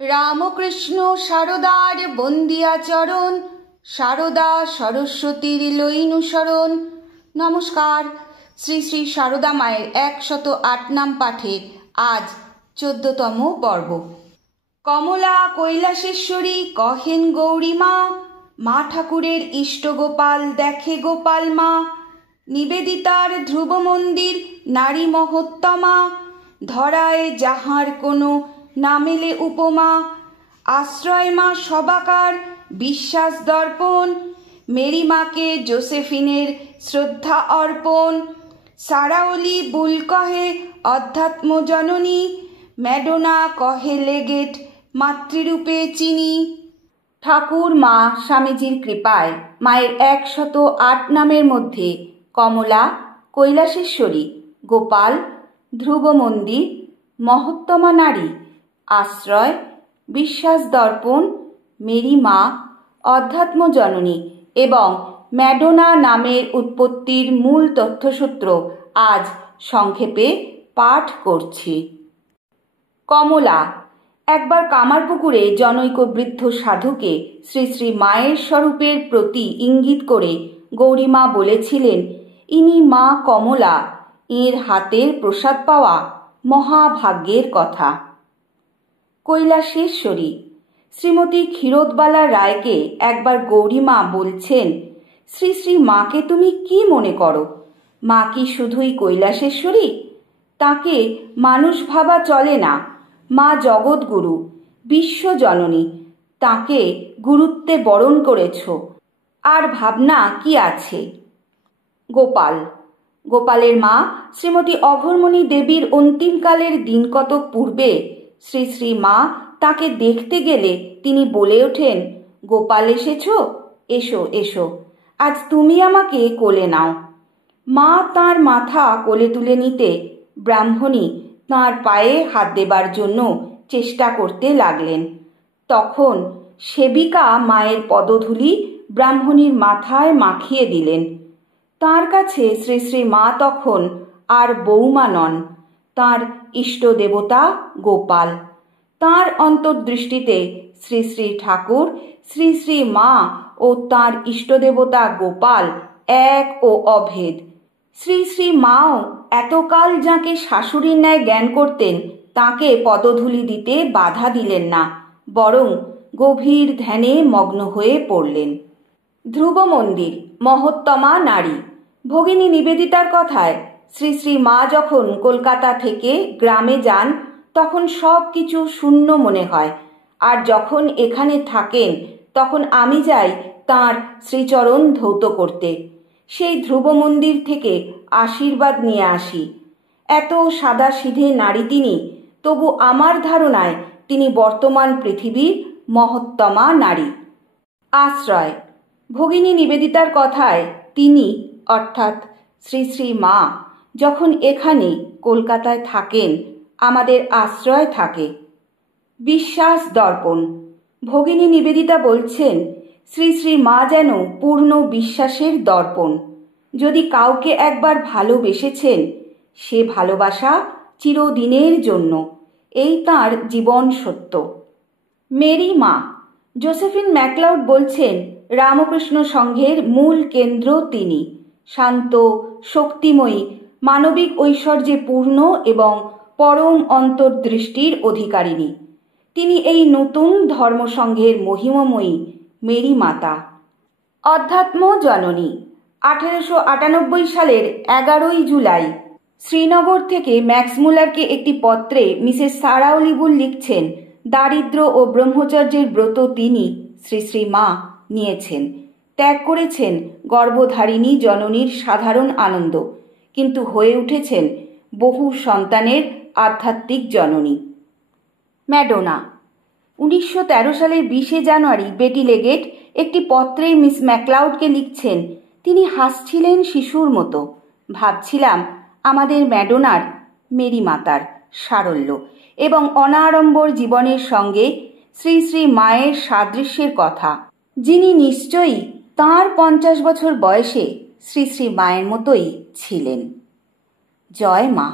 রামকৃষ্ণ সারদার বন্দিয়াচরণ, সারদা সরস্বতীর লইনুসরণ। নমস্কার। শ্রী শ্রী সারদা মায়ের 108 নাম পাঠের আজ 14তম পর্ব। কমলা কৈলাসেশ্বরী কহেন গৌরী মা, মা ঠাকুরের ইষ্টগোপাল দেখে গোপাল মা। নিবেদিতার ধ্রুব মন্দির নারী মহত্তমা, ধরায় যাহার কোনো না মেলে উপমা। আশ্রয় মা সবাকার বিশ্বাস দর্পণ, মেরি মাকে জোসেফিনের শ্রদ্ধা অর্পণ। সারাওলি বুল কহে অধ্যাত্ম জননী, ম্যাডোনা কহে লেগেট মাতৃরূপে চিনি। ঠাকুর মা স্বামীজির কৃপায় মায়ের 108 নামের মধ্যে কমলা, কৈলাসেশ্বরী, গোপাল, ধ্রুব মন্দির, মহত্তমা নারী, আশ্রয়, বিশ্বাস দর্পণ, মেরি মা, অধ্যাত্ম জননী এবং ম্যাডোনা নামের উৎপত্তির মূল তথ্যসূত্র আজ সংক্ষেপে পাঠ করছি। কমলা। একবার কামারপুকুরে জনৈক বৃদ্ধ সাধুকে শ্রী শ্রী মায়ের স্বরূপের প্রতি ইঙ্গিত করে গৌরীমা বলেছিলেন, ইনি মা কমলা, এর হাতের প্রসাদ পাওয়া মহাভাগ্যের কথা। কৈলাসেশ্বরী। শ্রীমতী ক্ষীরোদবালা রায়কে একবার গৌরীমা বলছেন, শ্রী শ্রী মাকে তুমি কি মনে করো? মা কি শুধুই কৈলাসেশ্বরী? তাকে মানুষ ভাবা চলে না। মা জগৎগুরু, বিশ্বজননী, তাকে গুরুত্বে বরণ করেছ, আর ভাবনা কি আছে? গোপাল। গোপালের মা শ্রীমতী অঘোরমণি দেবীর অন্তিমকালের দিন কতক পূর্বে শ্রী শ্রী মা তাকে দেখতে গেলে তিনি বলে ওঠেন, গোপাল এসেছ, এসো এসো, আজ তুমি আমাকে কোলে নাও। মা তাঁর মাথা কোলে তুলে নিতে ব্রাহ্মণী তাঁর পায়ে হাত দেবার জন্য চেষ্টা করতে লাগলেন। তখন সেবিকা মায়ের পদধূলি ব্রাহ্মণীর মাথায় মাখিয়ে দিলেন। তার কাছে শ্রী শ্রী মা তখন আর বৌমা নন, তাঁর ইষ্ট দেবতা গোপাল। তাঁর অন্তর্দৃষ্টিতে শ্রী শ্রী ঠাকুর, শ্রী শ্রী মা ও তাঁর ইষ্টদেবতা গোপাল এক ও অভেদ। শ্রী শ্রী মাও এতকাল যাকে শাশুড়ির ন্যায় জ্ঞান করতেন, তাকে পদধূলি দিতে বাধা দিলেন না, বরং গভীর ধ্যানে মগ্ন হয়ে পড়লেন। ধ্রুব মন্দির, মহত্তমা নারী। ভগিনী নিবেদিতার কথায় শ্রী শ্রী মা যখন কলকাতা থেকে গ্রামে যান তখন সব কিছু শূন্য মনে হয়, আর যখন এখানে থাকেন তখন আমি যাই তাঁর শ্রীচরণ ধৌত করতে। সেই ধ্রুব মন্দির থেকে আশীর্বাদ নিয়ে আসি। এত সাদাসিধে নারী তিনি, তবু আমার ধারণায় তিনি বর্তমান পৃথিবীর মহত্তমা নারী। আশ্রয়। ভগিনী নিবেদিতার কথায় তিনি অর্থাৎ শ্রী শ্রী মা যখন এখানে কলকাতায় থাকেন, আমাদের আশ্রয় থাকে। বিশ্বাস দর্পণ। ভগিনী নিবেদিতা বলছেন, শ্রী শ্রী মা যেন পূর্ণ বিশ্বাসের দর্পণ। যদি কাউকে একবার ভালোবেসেছেন, সে ভালোবাসা চিরদিনের জন্য, এই তাঁর জীবন সত্য। মেরি মা। জোসেফিন ম্যাকলাউড বলছেন, রামকৃষ্ণ সংঘের মূল কেন্দ্র তিনি। শান্ত, শক্তিময়ী, মানবিক ঐশ্বর্যে পূর্ণ এবং পরম অন্তর্দৃষ্টির অধিকারিণী। তিনি এই নতুন ধর্মসংঘের মহিমময়ী মেরি মাতা। অধ্যাত্ম জননী। 1898 সালের 11 জুলাই শ্রীনগর থেকে ম্যাক্সমূলারকে একটি পত্রে মিসেস সারাওলি বুল লিখছেন, দারিদ্র্য ও ব্রহ্মচর্যের ব্রত তিনি শ্রী শ্রী মা নিয়েছেন, ত্যাগ করেছেন গর্ভধারিণী জননীর সাধারণ আনন্দ, কিন্তু হয়ে উঠেছেন বহু সন্তানের আধ্যাত্মিক জননী। ম্যাডোনা। 1913 সালের 20 জানুয়ারি বেটি লেগেট একটি পত্রে মিস ম্যাকলাউডকে লিখছেন, তিনি হাসছিলেন শিশুর মতো। ভাবছিলাম আমাদের ম্যাডোনার, মেরি মাতার সারল্য এবং অনাড়ম্বর জীবনের সঙ্গে শ্রী শ্রী মায়ের সাদৃশ্যের কথা, যিনি নিশ্চয়ই তাঁর 50 বছর বয়সে শ্রী শ্রী মায়ের মতোই ছিলেন। জয় মা।